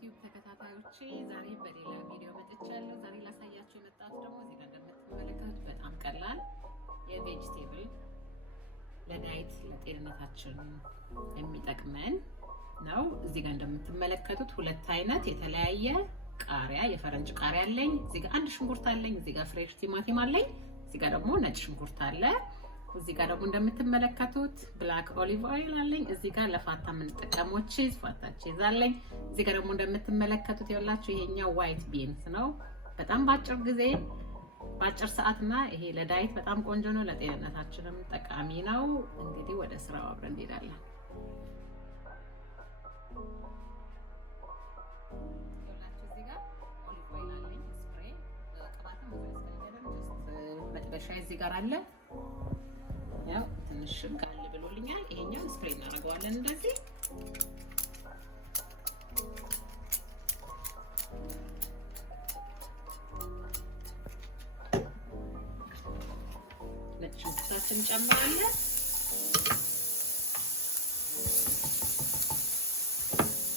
የዩቲዩብ ተከታታዮቼ ዛሬ በሌላ ቪዲዮ መጥቻለሁ። ዛሬ ላሳያችሁ የመጣሁት ደግሞ እዚህ ጋር እንደምትመለከቱት በጣም ቀላል የቬጂቴብል ለዳይት ለጤንነታችን የሚጠቅመን ነው። እዚህ ጋር እንደምትመለከቱት ሁለት አይነት የተለያየ ቃሪያ የፈረንጅ ቃሪያ አለኝ። እዚህ ጋር አንድ ሽንኩርት አለኝ። እዚህ ጋር ፍሬሽ ቲማቲም አለኝ። እዚህ ጋር ደግሞ ነጭ ሽንኩርት አለ። እዚህ ጋር ደግሞ እንደምትመለከቱት ብላክ ኦሊቭ ኦይል አለኝ። እዚህ ጋር ለፋታ የምንጠቀመው ቺዝ ፋታ ቺዝ አለኝ። እዚህ ጋር ደግሞ እንደምትመለከቱት ያላችሁ ይሄኛው ዋይት ቢንስ ነው። በጣም ባጭር ጊዜ ባጭር ሰዓትና ይሄ ለዳይት በጣም ቆንጆ ነው፣ ለጤንነታችንም ጠቃሚ ነው። እንግዲህ ወደ ስራው አብረን እንሄዳለን። እዚህ ጋር ኦሊቭ ኦይል አለኝ ስፕሬይ ቅባትም መጥበሻ እዚህ ጋር አለ። ያው ትንሽ ጋል ብሎልኛል። ይሄኛው ስፕሬይ እናደርገዋለን እንደዚህ። ነጭ ሽንኩርታችን እንጨምራለን።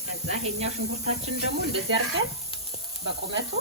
ከዛ ይሄኛው ሽንኩርታችን ደግሞ እንደዚህ አድርገን በቁመቱ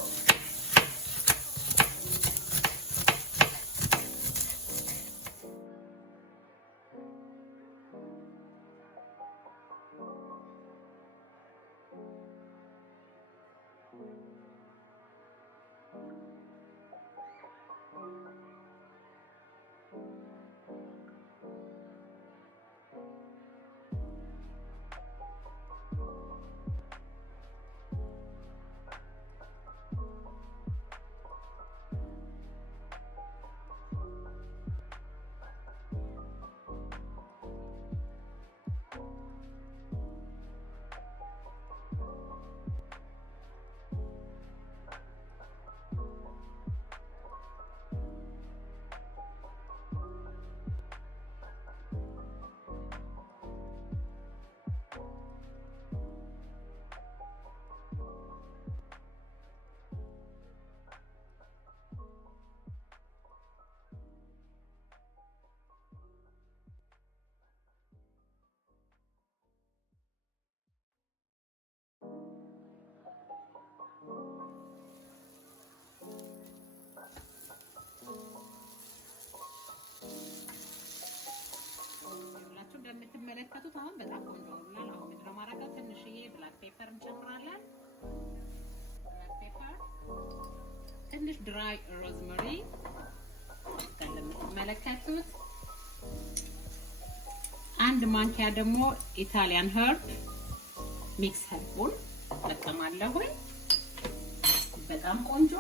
እንደምትመለከቱት አሁን በጣም ቆንጆ ሆኗል። አሁን ምንድነው ማረጋው? ትንሽዬ ብላክ ፔፐር እንጨምራለን። ብላክ ፔፐር፣ ትንሽ ድራይ ሮዝመሪ እንደምትመለከቱት፣ አንድ ማንኪያ ደግሞ ኢታሊያን ኸርብ ሚክስ ኸርቡን እጠቀማለሁ። በጣም ቆንጆ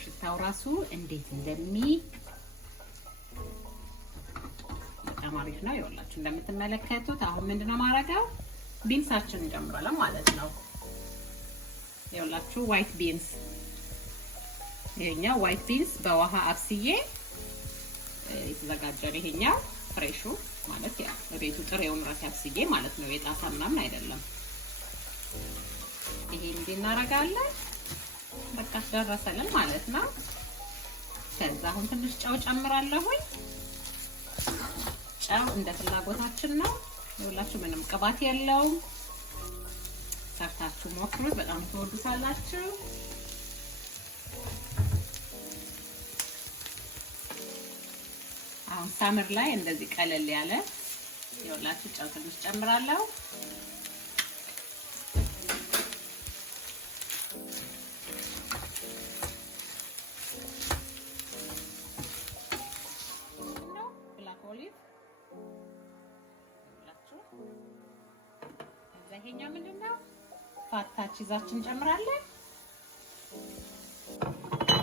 ሽታው ራሱ እንዴት አሪፍ ነው። ይኸውላችሁ እንደምትመለከቱት አሁን ምንድነው ማረጋው? ቢንሳችንን እንጨምራለን ማለት ነው። ይኸውላችሁ ዋይት ቢንስ፣ ይሄኛው ዋይት ቢንስ በውሃ አብስዬ የተዘጋጀ ነው። ይሄኛው ፍሬሹ ማለት ያ በቤቱ ጥሬውን ራስ አብስዬ ማለት ነው። የጣሳ ምናምን አይደለም። ይሄ እንዲናረጋለን በቃ ደረሰልን ማለት ነው። ከዛ አሁን ትንሽ ጨው ጨምራለሁኝ። ጨው እንደ ፍላጎታችን ነው። ይኸውላችሁ ምንም ቅባት የለውም። ሰርታችሁ ሞክሩት፣ በጣም ትወዱታላችሁ። አሁን ሳምር ላይ እንደዚህ ቀለል ያለ ይኸውላችሁ ጨው ትንሽ ጨምራለሁ። ይሄኛ ምንድነው ፋታ ቺዛችን እንጨምራለን።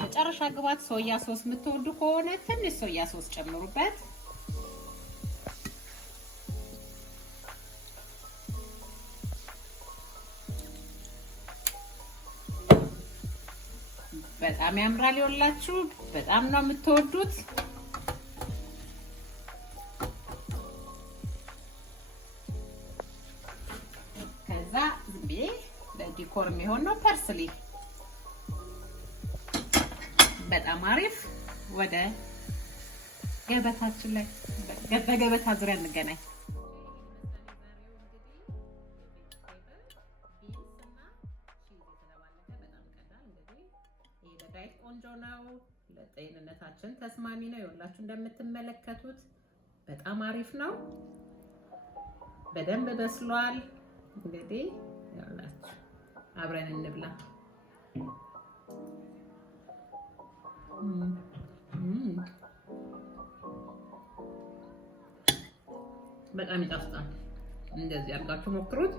መጨረሻ ግባት ሶያ ሶስ የምትወዱ ከሆነ ትንሽ ሶያ ሶስ ጨምሩበት። በጣም ያምራል። ይኸውላችሁ በጣም ነው የምትወዱት። ዲኮር የሚሆን ነው ፐርስሊ በጣም አሪፍ። ወደ ገበታችን ላይ በገበታ ዙሪያ እንገናኝ። ለዳይት ቆንጆ ነው፣ ለጤንነታችን ተስማሚ ነው። ይኸውላችሁ እንደምትመለከቱት በጣም አሪፍ ነው። በደንብ በስሏል። እንግዲህ ይኸውላችሁ አብረን እንብላ። በጣም ይጣፍጣል። እንደዚህ አድርጋችሁ ሞክሩት።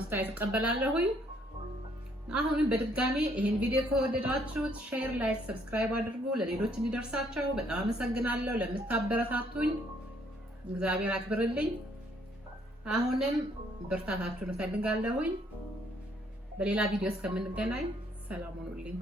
አስተያየት እቀበላለሁኝ። አሁንም በድጋሚ ይሄን ቪዲዮ ከወደዳችሁት ሼር፣ ላይክ፣ ሰብስክራይብ አድርጉ ለሌሎች እንዲደርሳቸው። በጣም አመሰግናለሁ ለምታበረታቱኝ። እግዚአብሔር አክብርልኝ። አሁንም ብርታታችሁን እፈልጋለሁኝ። በሌላ ቪዲዮ እስከምንገናኝ ሰላም ሁኑልኝ።